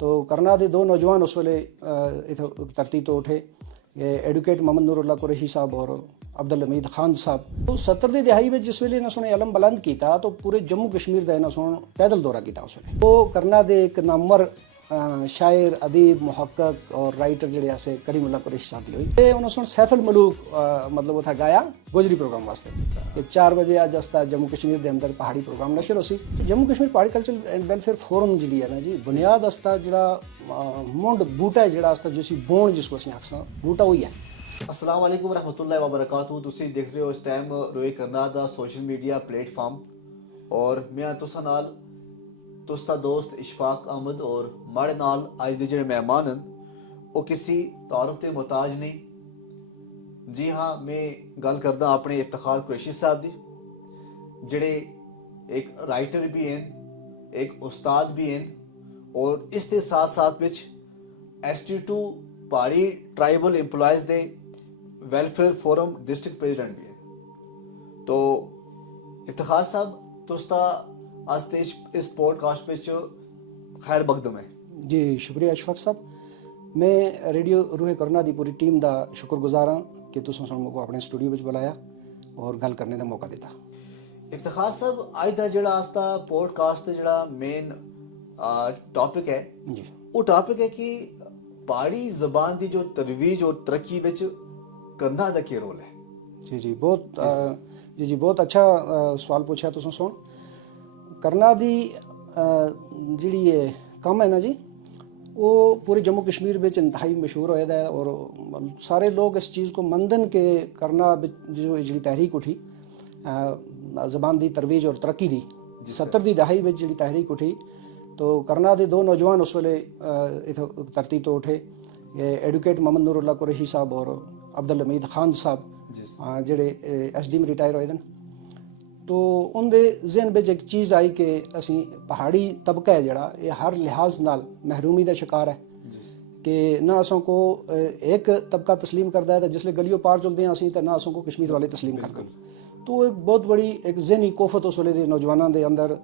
तो करना दे दो नौजवान उस वेले धरती तो उठे, एडवोकेट मोहम्मद नूरुल्लाह कुरैशी साहब और अब्दुल हमीद खान साहब। तो 70 दी दिहाई में जिस वेले इन्होंने सुने अलम बुलंद किया तो पूरे जम्मू कश्मीर का इन्होंने सुन पैदल दौरा किया उस वेले। तो करना दे एक नामवर शायर, अदीब, मुहक्कक और राइटर जड़े ऐसे करीमुल्लाह कुरैशी साहब की हुई। उन्होंने सुन सैफुल मलूक मतलब उथा गाया गोजरी प्रोग्राम वास्ते कि 4 बजे अज अस्ता जम्मू कश्मीर के अंदर पहाड़ी प्रोग्राम नशर हो सी। जम्मू कश्मीर पहाड़ी कल्चर एंड वेलफेयर फोरम जी है ना जी, बुनियाद अस्ता जड़ा मुंड बूटा है जड़ा अस्ता जिसी बोन जिसको असीं आखसां बूटा वही है। अस्सलाम वालेकुम रहमतुल्लाहि व बरकातहू। तुसीं देख रहे हो इस टाइम रोए करना दा सोशल मीडिया प्लेटफॉर्म और मैं तुसां नाल तुसदा दोस्त इशफाक अहमद और माड़े नाल अज दे जेह्ड़े मेहमान न वो किसी तारुफ के मोहताज नहीं। जी हाँ, मैं गल करदा अपने इफ्तिखार कुरैशी साहब दी, जेह्ड़े एक राइटर भी हैं, एक उस्ताद भी हैं और इस दे साथ साथ विच ST2 पहाड़ी ट्राइबल एम्पलॉयज़ दे वेलफेयर फोरम डिस्ट्रिक्ट प्रेजिडेंट भी है। तो इफ्तिखार साहब तुसदा आस्ते इस पॉडकास्ट विच खैर मकदम है जी। शुक्रिया इशफाक साहब। मैं रेडियो रूहे करना दी पूरी टीम का शुक्रगुजार हाँ कि तुसीं सानूं अपने स्टूडियो में बुलाया और गल करने का मौका दिता। इफ्तिखार साहब अज दा जेह्ड़ा आस्ता पॉडकास्ट दा जेह्ड़ा मेन टॉपिक है जी, वो टॉपिक है कि पहाड़ी ज़बान की जो तरवीज और तरक्की विच करना दा क्या रोल है। जी, बहुत अच्छा सवाल पूछा तुसीं। सुन करना दी जिहड़ी ये कम है ना जी, वो पूरे जम्मू कश्मीर में इंतहाई मशहूर होया है और सारे लोग इस चीज़ को मंदन के करना जो जी तहरीक उठी ज़बान की तरवीज और तरक्की की 70 की दहाई में जी तहरीक उठी तो करना दे 2 नौजवान उस वेले धरती तो उठे, एडवोकेट मोहम्मद नूरुल्लाह कुरैशी साहब और अब्दुल हमीद खान साहब जेड़े SDM रिटायर होए दन। तो उनके जहन में एक चीज़ आई कि असी पहाड़ी तबका है जड़ा ये हर लिहाज नाल महरूमी का शिकार है कि ना असों को एक तबका तस्लीम करता है तो जिसले गलियों पार चलते हैं असी तो ना असों को कश्मीर वाले तस्लीम करते हैं। तो एक बहुत बड़ी एक जहनी कोफत उस वेले नौजवानों के अंदर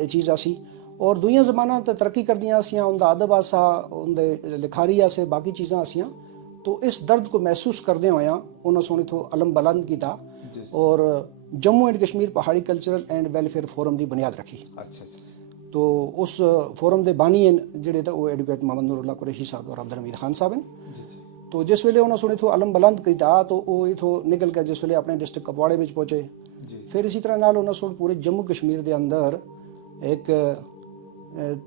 ये चीज़ आसी और दुनिया ज़बाना तो तरक्की कर दियाँ आसियाँ, उनका अदब आसा, उनके लिखारी आसे, बाकी चीज़ां आसियाँ। तो इस दर्द को महसूस करदे होया उन्होंने सोने तो अलम बुलंद किया और जम्मू एंड कश्मीर पहाड़ी कल्चरल एंड वेलफेयर फोरम की बुनियाद रखी। अच्छा। तो उस फोरम के बानी हैं जेड़े तो वो एडवोकेट मोहम्मद नूरुल्लाह कुरैशी साहब और अब्दुल हमीद खान साहब हैं। तो जिस वेले उन्होंने सुने तो अलम बुलंद किया तो वो इथों निकल कर जिस वेले अपने डिस्ट्रिक्ट कुपवाड़े में पहुँचे, फिर इसी तरह नाल उन्होंने सुन पूरे जम्मू कश्मीर के अंदर एक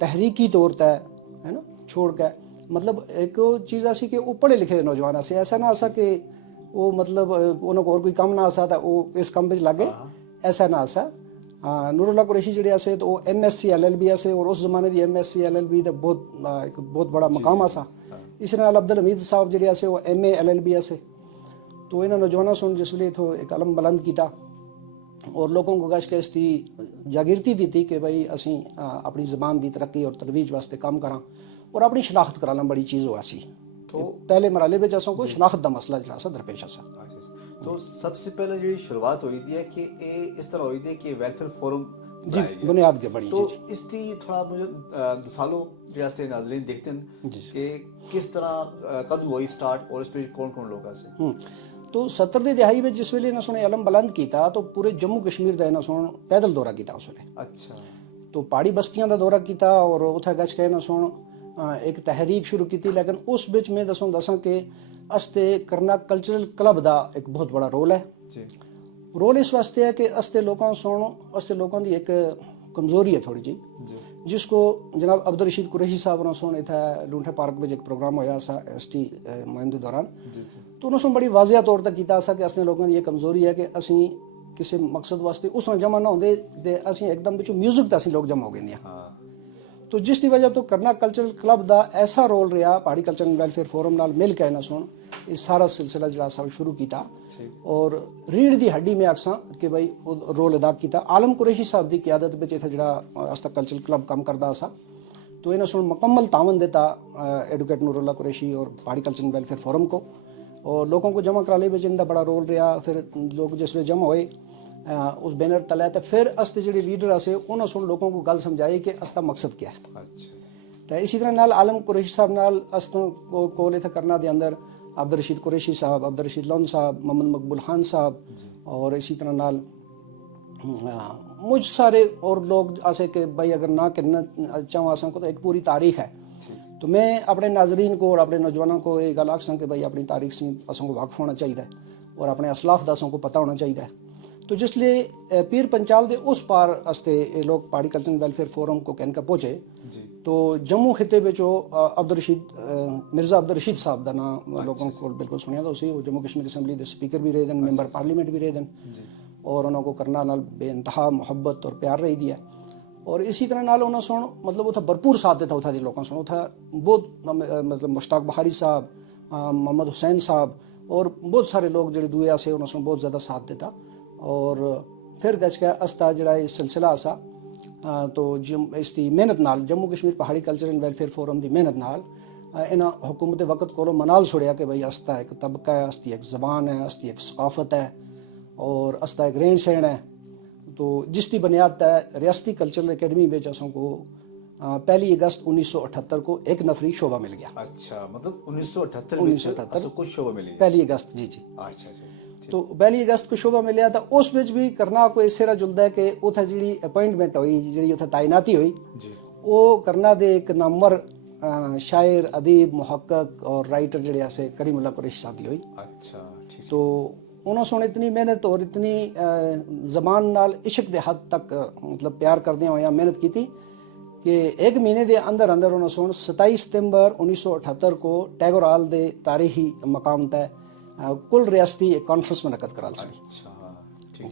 तहरीकी तौर पर है ना छोड़ के मतलब एक चीज़ ऐसी कि वो पढ़े लिखे नौजवान ऐसे ऐसा ना आसा कि वो मतलब उन्होंने और कोई काम ना आसा था वो इस काम में लगे, ऐसा ना आसा। नूरुल्लाह कुरैशी जड़े ऐसे तो वो MSc LLB ऐसे और उस जमाने की MSc LLB तो एक बहुत बड़ा मकाम आसा। इस नाल अब्दुल हमीद साहब जड़े ऐसे वो MA LLB ऐसे। तो इन्होंने नौजवानों सुन जिसलिए तो एक अलम बुलंद किया और लोगों को गश के इसकी जागृति दी थी कि भाई असी अपनी ज़बान की तरक्की और तरवीज वास्ते काम करा और अपनी शनाख्त कराना बड़ी चीज़ हुआ सी। तो पहले मरहले में जैसा कोई शनाख्त का मसला जरा दरपेश आसा। तो सबसे पहले जी शुरुआत हुई थी कि इस तरह हुई थी कि वेलफेयर फोरम जी बुनियाद के बड़ी तो इसकी थोड़ा मुझे मिसालों जैसे नाजरीन देखते हैं कि किस तरह कद हुई स्टार्ट और इस पर कौन कौन लोग ऐसे। तो 70 की दिहाई में जिस वेले सुने अलम बुलंद किया तो पूरे जम्मू कश्मीर का इन्होंने सुन पैदल दौरा किया उस वेले। अच्छा। तो पहाड़ी बस्तियों का दौरा किया और उथे गच के इन्होंने सुन एक तहरीक शुरू की थी। लेकिन उस बिच में दसा कि अस्ते करना कल्चरल क्लब का एक बहुत बड़ा रोल है। रोल इस वास्ते है कि अस्ते लोगों की एक कमजोरी है थोड़ी जी जिसको जनाब अब्दुल रशीद कुरैशी साहब ने सुन इतना लूंठे पार्क में एक प्रोग्राम होया सा ST मुहिम के दौरान। तो उन्होंने बड़ी वाजिया तौर पर किया सा कि असने लोगों की ये कमजोरी है कि असी किसी मकसद वास्ते उस तरह जमा ना होंगे असी एकदम बिचों म्यूजिक असी लोग जमा हो गए। तो जिसकी वजह तो करना कल्चरल क्लब का ऐसा रोल रहा पहाड़ी कल्चरल वेलफेयर फोरम नाल मिल के ना सुन ये सारा सिलसिला जरा सब शुरू किया और रीढ़ की हड्डी में आखसा कि भाई रोल अदा किया। आलम कुरैशी साहब की क्यादत में इतना जरा अज तक कल्चरल क्लब काम करता सा। तो इन्हें सुन मुकम्मल तावन देता एडवोकेट नूरुल्लाह कुरैशी और पहाड़ी कल्चरल वेलफेयर फोरम को और लोगों को जमा कराने में इनका बड़ा रोल रहा। फिर लोग जिसमें जमा हुए उस बैनर तले तो फिर अस्ते जी लीडर आसे उन्होंने सुन लोगों को गल समझाई कि अस्ता मकसद क्या है। तो इसी तरह नाल आलम कुरैशी साहब नाल अस्तों कोल इत्थे करना दे अंदर अब्दुल रशीद कुरैशी साहब, अब्दुल रशीद लोन साहब, मोहम्मद मकबूल खान साहब और इसी तरह नाल मुझ सारे और लोग ऐसे कि भाई अगर ना करना चाहूँ असा को तो एक पूरी तारीख है। तो मैं अपने नाजरीन को और अपने नौजवानों को ये गल आखसां कि भाई अपनी तारीख से असों को वाकफ होना चाहिए और अपने असलाफ दा असों को पता होना चाहिए। तो जिसलिए पीर पंचाल दे उस पार अस्ते ये लोग पहाड़ी कल्चरल वेलफेयर फोरम को कहकर पहुँचे तो जम्मू खिते में जो अब्दुल रशीद मिर्ज़ा अब्दुल रशीद साहब का नाम लोगों को बिल्कुल सुनिया था उसी, वो जम्मू कश्मीर असैम्बली के स्पीकर भी रहे दिन, मैंबर पार्लीमेंट भी रहे दिन और उन्होंने करना नाल बेइंतहा मुहब्बत और प्यार रही दिया। और इसी तरह नाल उन्होंने सुन मतलब उथा भरपूर साथ देता उथा दी लोगों सुन उथा बहुत मतलब मुश्ताक बहारी साहब, मोहम्मद हुसैन साहब और बहुत सारे लोग जो दुआ से उन्होंने सुन बहुत ज़्यादा साथ देता। और फिर गच के अस्ता जड़ा इस सिलसिला असा तो इसकी मेहनत नाल जम्मू कश्मीर पहाड़ी कल्चर एंड वेलफेयर फोरम की मेहनत नाल इन्हें हुकूमत वक्त को मनाल छोड़िया कि भाई अस्ता एक तबका है, अस्ती एक ज़बान है, अस्ती एक सकाफत है और अस्ता एक रहन सहन है। तो जिसकी बुनियाद है रियासती कल्चरल अकेडमी में असों को 1 अगस्त 1978 को एक नफरी शोबा मिल गया। अच्छा, मतलब 1978 को शोबा मिल गया 1 अगस्त जी। अच्छा तो 1 अगस्त को शोबा मिलिया तो उस विच भी करना कोई इसेरा जुलदा है कि उथा जी अपॉइंटमेंट हुई, जी उथा तैनाती हुई वो करना दे एक नामवर शायर, अदीब, मुहक्कक और राइटर जड़े ऐसे करीमुल्लाह कुरैशी साहब दी हुई। अच्छा ठीक। तो उन्होंने सुन इतनी मेहनत और इतनी ज़बान नाल इश्क दे हद तक मतलब प्यार करदे होया मेहनत की थी कि एक महीने के अंदर अंदर उन्होंने सुन 27 सितंबर 1978 को टैगोर हॉल दे तारीखी मकाम तय कुल रियासती एक कॉन्फ्रेंस मुनक़द कराल सी। अच्छा ठीक।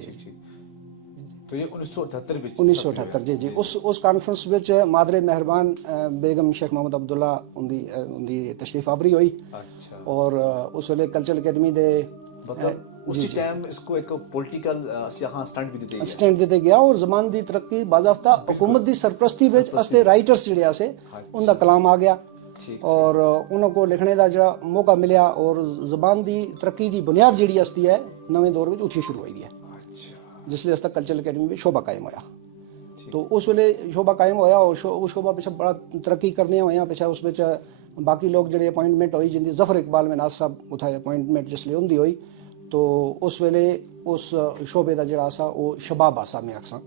तो ये 1978 जी उस कॉन्फ्रेंस विच मादरे मेहरबान बेगम शेख मोहम्मद अब्दुल्ला उनकी तशरीफ आवरी हुई। अच्छा। और उस वेले कल्चरल अकेडमी दे मतलब उसी टाइम इसको एक पॉलिटिकल यहाँ स्टैंड दिते गया और जमान दी तरक्की बाज़ाफ्ता हुकूमत दी सरप्रस्ती विच अस्ते राइटर्स जिहड़े से उनका कलाम आ गया और उनको लिखने का जो मौका मिला और जबान की तरक्की की बुनियाद जी अस्ती है नवे दौर में उठी शुरू हुई है। जिसलिए अस तक कल्चरल अकेडमी में शोभा कायम होया। तो उस वेले शोभा कायम होया और उस शोभा पिछा बड़ा तरक्की करने होया पिछा उस बाकी लोग जो अपॉइंटमेंट हुई जिंदी जफर इकबाल मिनाज साहब उठा अपॉइंटमेंट जिसलिए उनकी हुई तो उस वेले उस शोबे का जरा सा वो शबाब आसा में आखसा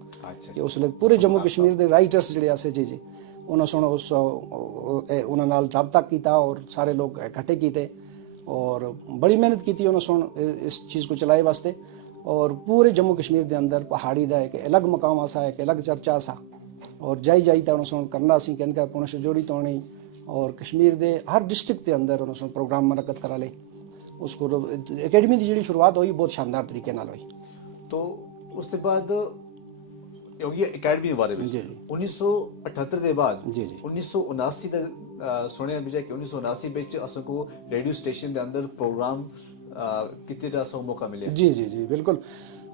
कि उस वेले पूरे जम्मू कश्मीर के राइटर्स जो जी उन्होंने सुन उस उन्होंने रबता किया और सारे लोग इकट्ठे किए और बड़ी मेहनत की उन्होंने सुन इस चीज़ को चलाए वास्ते। और पूरे जम्मू कश्मीर के अंदर पहाड़ी का एक अलग मकाम आसा, एक अलग चर्चा आसा और जाई तो उन्होंने सुन करना असी कहकर पुनः जोड़ी तोड़नी और कश्मीर के हर डिस्ट्रिक्ट के अंदर उन्होंने सुन प्रोग्राम मुनक़द करा ले। उसको अकेडमी की जी शुरुआत हुई बहुत शानदार तरीके नाल हुई। तो उसके बाद होगी अकेडमी के बारे में 1978 के बाद 1979 तक सुने बिजा कि 1979 ਵਿੱਚ ਅਸਾਂ को रेडियो स्टेशन के अंदर प्रोग्राम कितने ਦਾ ਸੋ मौका मिले। जी बिल्कुल।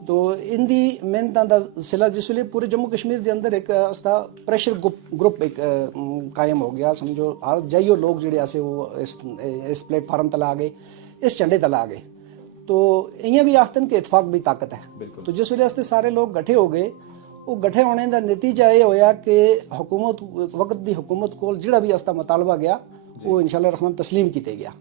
तो इनकी मेहनत का सिला जिस वे पूरे जम्मू कश्मीर के अंदर एक उसका प्रेशर ग्रुप एक कायम हो गया समझो हर जाइयो लोग जोड़े से वो इस प्लेटफार्म तला आ गए, इस झंडे तला आ गए। तो इं भी आखतन कि इतफाक भी ताकत है। तो जिस वे सारे लोग गठे हो गए वो गठे होने का नतीजा ये होया कि हुकूमत वक्त की हुकूमत को जिहड़ा भी अस्ता मुतालबा गया वो इंशाअल्लाह रहमान तस्लीम किया गया।